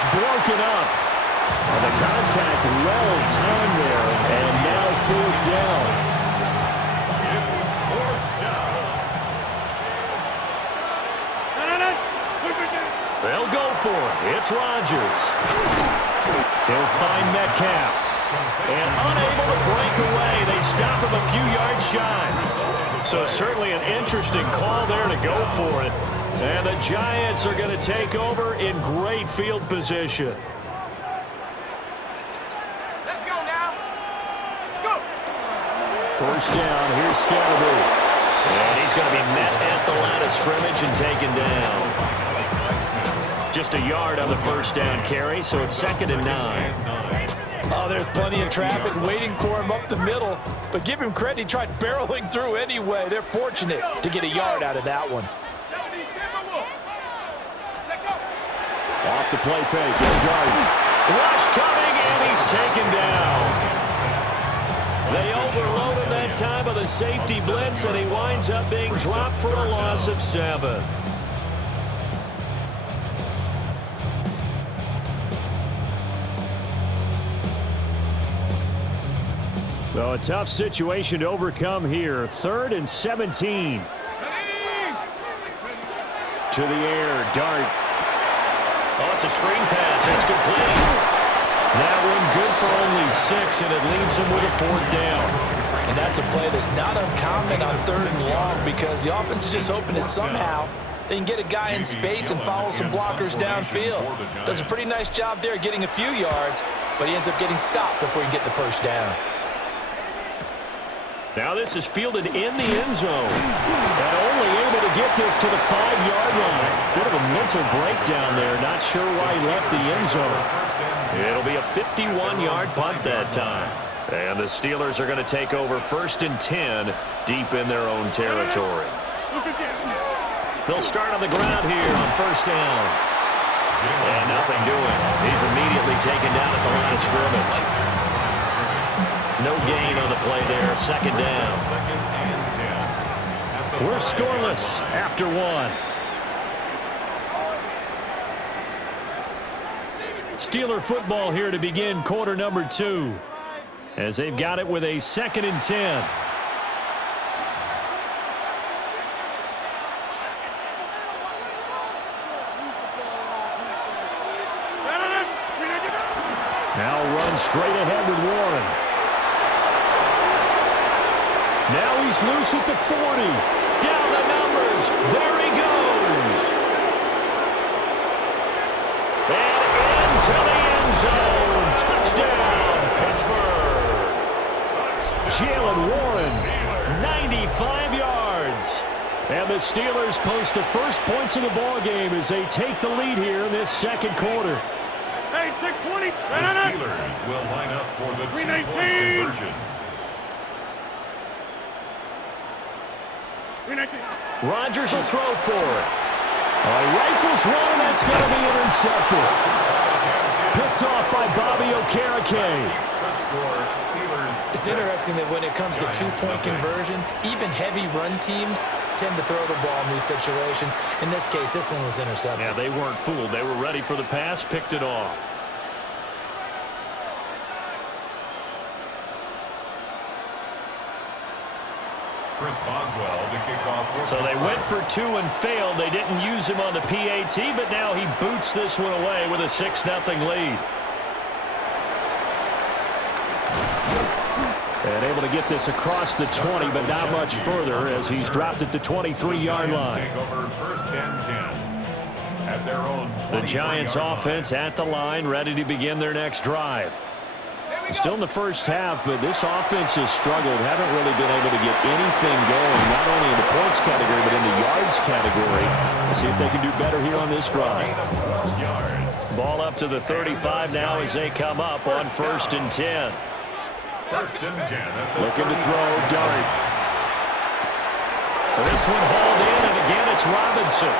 just broken up. And the contact well timed there, and now 4th down. It's 4th down. They'll go for it. It's Rodgers. He'll find Metcalf. And unable to break away, they stop him a few yards shy. So certainly an interesting call there to go for it. And the Giants are going to take over in great field position. Let's go now. Let's go. 1st down, here's Scatterby. And he's going to be met at the line of scrimmage and taken down. Just a yard on the 1st down carry, so it's 2nd and 9. Oh, there's plenty of traffic waiting for him up the middle. But give him credit, he tried barreling through anyway. They're fortunate to get a yard out of that one. Off the play fake, it's Darden. Rush coming, and he's taken down. They overload him that time of the safety blitz, and he winds up being dropped for a loss of 7. So a tough situation to overcome here. 3rd and 17. To the air, Dart. Oh, it's a screen pass. It's complete. That one good for only 6, and it leaves him with a 4th down. And that's a play that's not uncommon on 3rd and long because the offense is just hoping that somehow they can get a guy in space and follow some blockers downfield. Does a pretty nice job there getting a few yards, but he ends up getting stopped before he can get the 1st down. Now this is fielded in the end zone. And only able to get this to the 5-yard line. Bit of a mental breakdown there. Not sure why he left the end zone. It'll be a 51-yard punt that time. And the Steelers are going to take over 1st and 10 deep in their own territory. They'll start on the ground here on 1st down. And nothing doing. He's immediately taken down at the line of scrimmage. No gain on the play there. 2nd down. We're scoreless after 1. Steeler football here to begin quarter number 2. As they've got it with a 2nd and 10. Now run straight ahead with Warren. Now he's loose at the 40. Down the numbers. There he goes. And into the end zone. Touchdown, Pittsburgh. Jalen Warren, 95 yards. And the Steelers post the first points of the ball game as they take the lead here in this 2nd quarter. Hey, 620. The Steelers will line up for the 2-point conversion. Rodgers will throw for it. Rifles one, and that's going to be intercepted. Picked off by Bobby Okereke. It's interesting that when it comes to 2-point conversions, even heavy run teams tend to throw the ball in these situations. In this case, this one was intercepted. Yeah, they weren't fooled. They were ready for the pass, picked it off. Chris Boswell to kick off. So they went for 2 and failed. They didn't use him on the PAT, but now he boots this one away with a 6-0 lead. And able to get this across the 20, but not much further as he's dropped at the 23-yard line. Take over 1st and 10 at their own. The Giants offense at the line, ready to begin their next drive. Still in the first half, but this offense has struggled. Haven't really been able to get anything going, not only in the points category, but in the yards category. Let's see if they can do better here on this drive. Ball up to the 35 now as they come up on 1st and 10. 1st and 10. Looking to throw, Dart. This one hauled in, and again it's Robinson.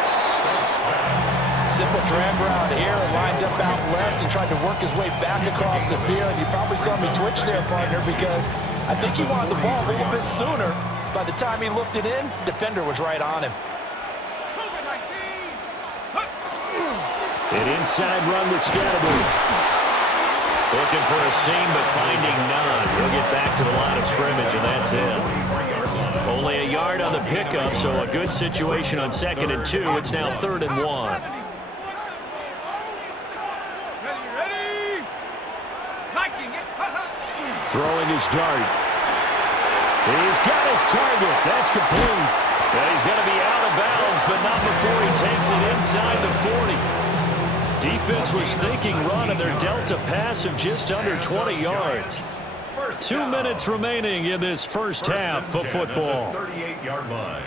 Simple drag route here, lined up out left and tried to work his way back across the field. You probably saw me twitch there, partner, because I think he wanted the ball a little bit sooner. By the time he looked it in, defender was right on him. An inside run with Scatterby. Looking for a seam, but finding none. He'll get back to the line of scrimmage, and that's it. Only a yard on the pickup, so a good situation on 2nd and 2. It's now 3rd and 1. Throwing his dart. He's got his target. That's complete. And he's going to be out of bounds, but not before he takes it inside the 40. Defense was thinking run, and they're dealt a pass of just under 20 yards. 2 minutes remaining in this first half of football. 38-yard line.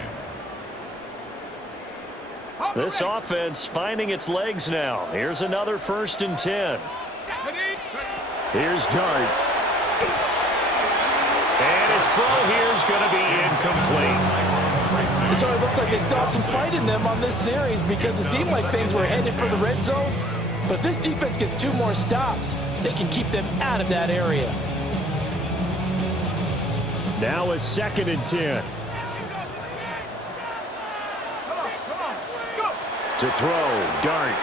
This offense finding its legs now. Here's another 1st and 10. Here's Dart. And his throw here is going to be incomplete. So it looks like they still have some fight in them on this series because it seemed like things were headed for the red zone. But if this defense gets 2 more stops, they can keep them out of that area. Now a 2nd and 10. To throw, Dart.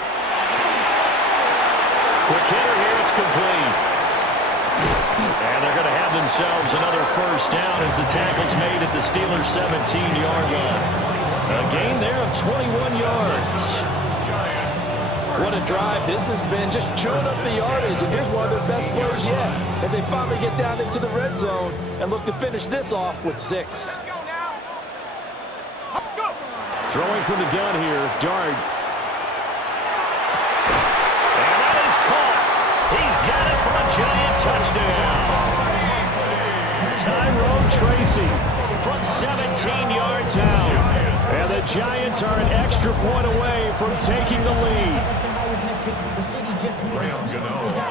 Quick hitter here, it's complete. And they're going to have themselves another 1st down as the tackle's made at the Steelers' 17-yard line. A gain there of 21 yards. What a drive this has been, just chewing up the yardage, and here's one of their best plays yet as they finally get down into the red zone and look to finish this off with 6. Throwing from the gun here, Dart. And that is caught. He's got it for a giant touchdown. Tyrone Tracy from 17 yards out. And the Giants are an extra point away from taking the lead.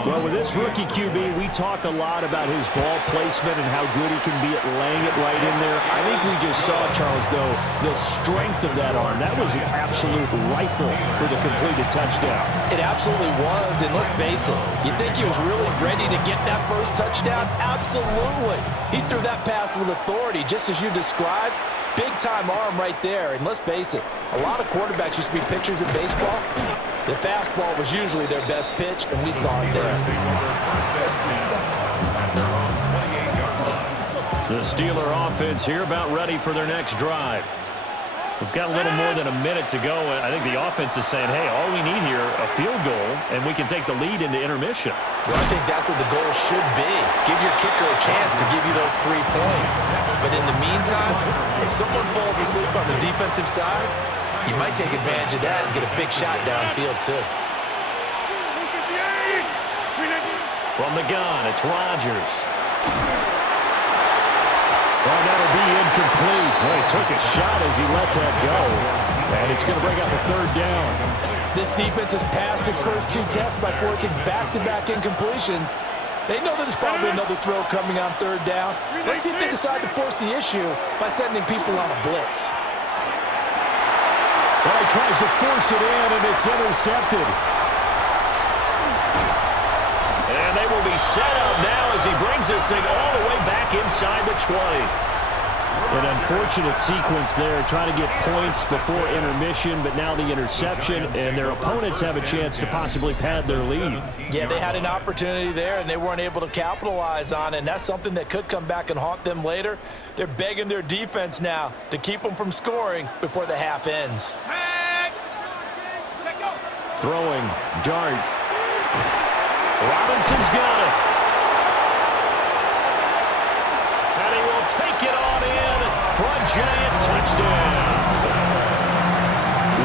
Well, with this rookie QB, we talk a lot about his ball placement and how good he can be at laying it right in there. I think we just saw, Charles, though, the strength of that arm. That was an absolute rifle for the completed touchdown. It absolutely was, and let's face it, you think he was really ready to get that first touchdown? Absolutely. He threw that pass with authority, just as you described. Big-time arm right there, and let's face it, a lot of quarterbacks used to be pitchers in baseball. The fastball was usually their best pitch, and we saw it there. The Steeler offense here about ready for their next drive. We've got a little more than a minute to go. I think the offense is saying, hey, all we need here, a field goal, and we can take the lead into intermission. Well, I think that's what the goal should be. Give your kicker a chance to give you those 3 points. But in the meantime, if someone falls asleep on the defensive side, you might take advantage of that and get a big shot downfield, too. From the gun, it's Rodgers. Well, that'll be incomplete. Well, he took a shot as he let that go. And it's going to bring up a 3rd down. This defense has passed its first 2 tests by forcing back-to-back incompletions. They know there's probably another throw coming on 3rd down. Let's see if they decide to force the issue by sending people on a blitz. Well, he tries to force it in, and it's intercepted. And they will be set up now as he brings this thing all the way back inside the 20. An unfortunate sequence there, trying to get points before intermission, but now the interception, and their opponents have a chance to possibly pad their lead. Yeah, they had an opportunity there, and they weren't able to capitalize on it, and that's something that could come back and haunt them later. They're begging their defense now to keep them from scoring before the half ends. Throwing, Dart. Robinson's got it. And he will take it on in for a giant touchdown.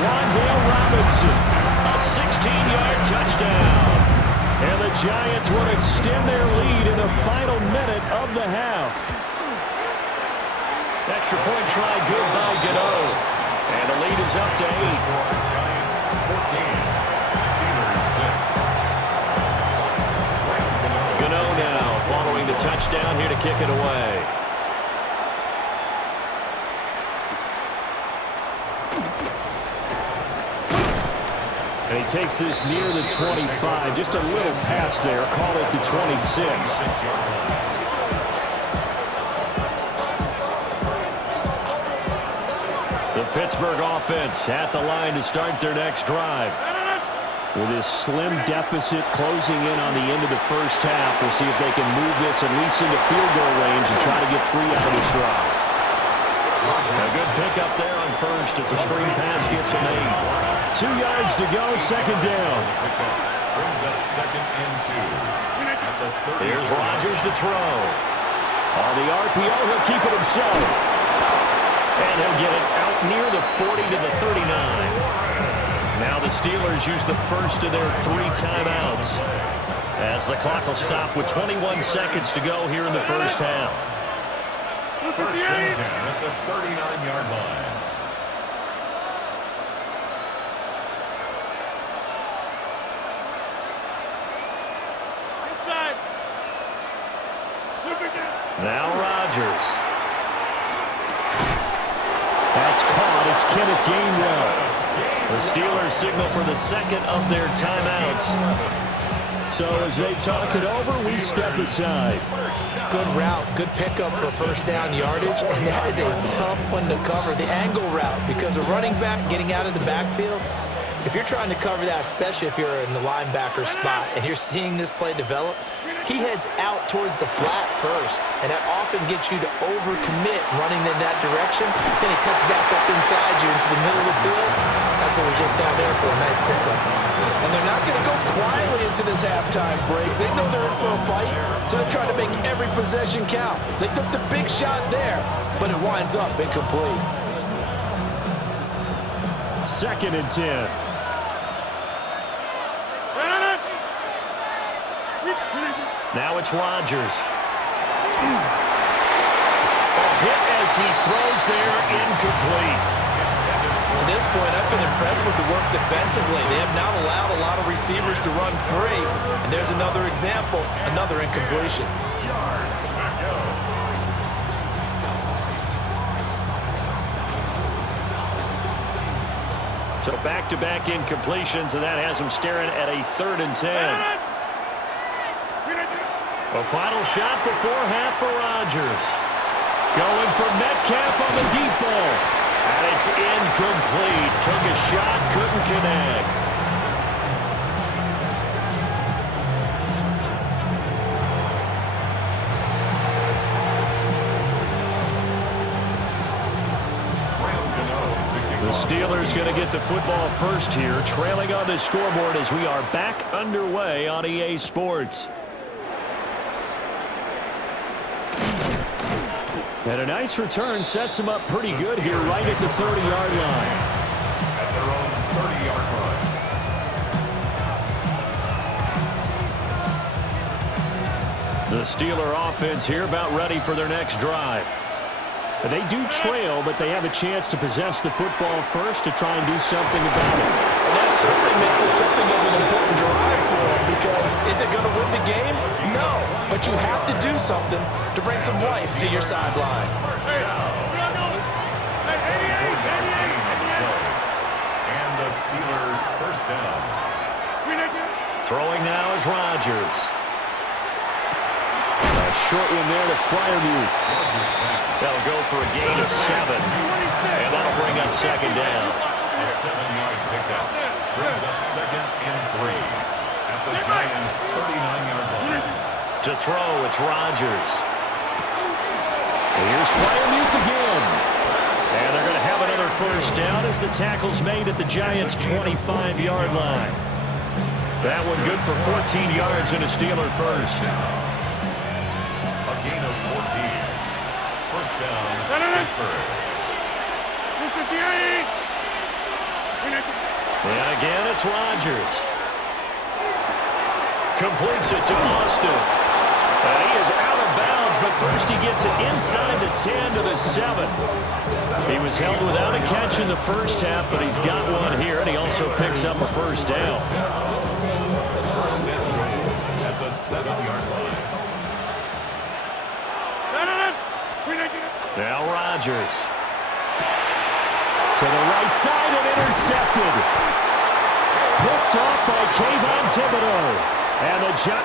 Wan'Dale Robinson, a 16-yard touchdown. And the Giants will extend their lead in the final minute of the half. Extra point try good by Gano. And the lead is up to 8. Giants 14. Steelers 6. Gano now following the touchdown here to kick it away. And he takes this near the 25. Just a little pass there. Call it the 26. The Pittsburgh offense at the line to start their next drive. With this slim deficit closing in on the end of the first half, we'll see if they can move this at least into field goal range and try to get 3 out of this drive. A good pickup there on first as the screen pass gets a made. 2 yards to go, second down. Brings up second and 2. Here's Rodgers to throw. On the RPO, he'll keep it himself. And he'll get it out near the 40 to the 39. Now the Steelers use the first of their 3 timeouts as the clock will stop with 21 seconds to go here in the first half. First and 10 at the 39-yard line. Now Rodgers. That's caught. It's Kenneth Gainwell. The Steelers signal for the second of their timeouts. So as they talk it over, we step aside. Good route, good pickup for first down yardage, and that is a tough one to cover, the angle route, because a running back getting out of the backfield, if you're trying to cover that, especially if you're in the linebacker spot and you're seeing this play develop, he heads out towards the flat first, and that often gets you to overcommit running in that direction. Then he cuts back up inside you into the middle of the field. That's what we just saw there for a nice pickup. And they're not going to go quietly into this halftime break. They know they're in for a fight, so they're trying to make every possession count. They took the big shot there, but it winds up incomplete. Second and 10. Now it's Rodgers. A hit as he throws there, incomplete. To this point, I've been impressed with the work defensively. They have not allowed a lot of receivers to run free. And there's another example, another incompletion. So back-to-back incompletions, and that has them staring at a 3rd and 10. A final shot before half for Rodgers. Going for Metcalf on the deep ball. And it's incomplete. Took a shot, couldn't connect. The Steelers going to get the football first here, trailing on the scoreboard as we are back underway on EA Sports. And a nice return sets him up pretty good here right at the 30-yard line. At their own 30-yard line. The Steeler offense here about ready for their next drive. They do trail, but they have a chance to possess the football first to try and do something about it. And that certainly makes it something of an important drive for them, because is it going to win the game? No, but you have to do something to bring some life to your sideline. And the Steelers first down. Throwing now is Rodgers. A short one there to Freiermuth. That'll go for a gain of 7. And that'll bring up second down. A 7-yard pickup. Brings up second and 3. At the Giants' 39-yard line. To throw, it's Rodgers. Here's Freiermuth again. And they're going to have another first down as the tackle's made at the Giants' 25-yard line. That one good for 14 yards and a Steeler first. A gain of 14. First down, Pittsburgh. And again, it's Rodgers. Completes it to Austin. And he is out of bounds, but first he gets it inside the 10 to the 7. He was held without a catch in the first half, but he's got one here, and he also picks up a first down. First down at the 7-yard line. Now Rodgers. To the right side and intercepted. Picked off by Kayvon Thibodeau. And the Giants.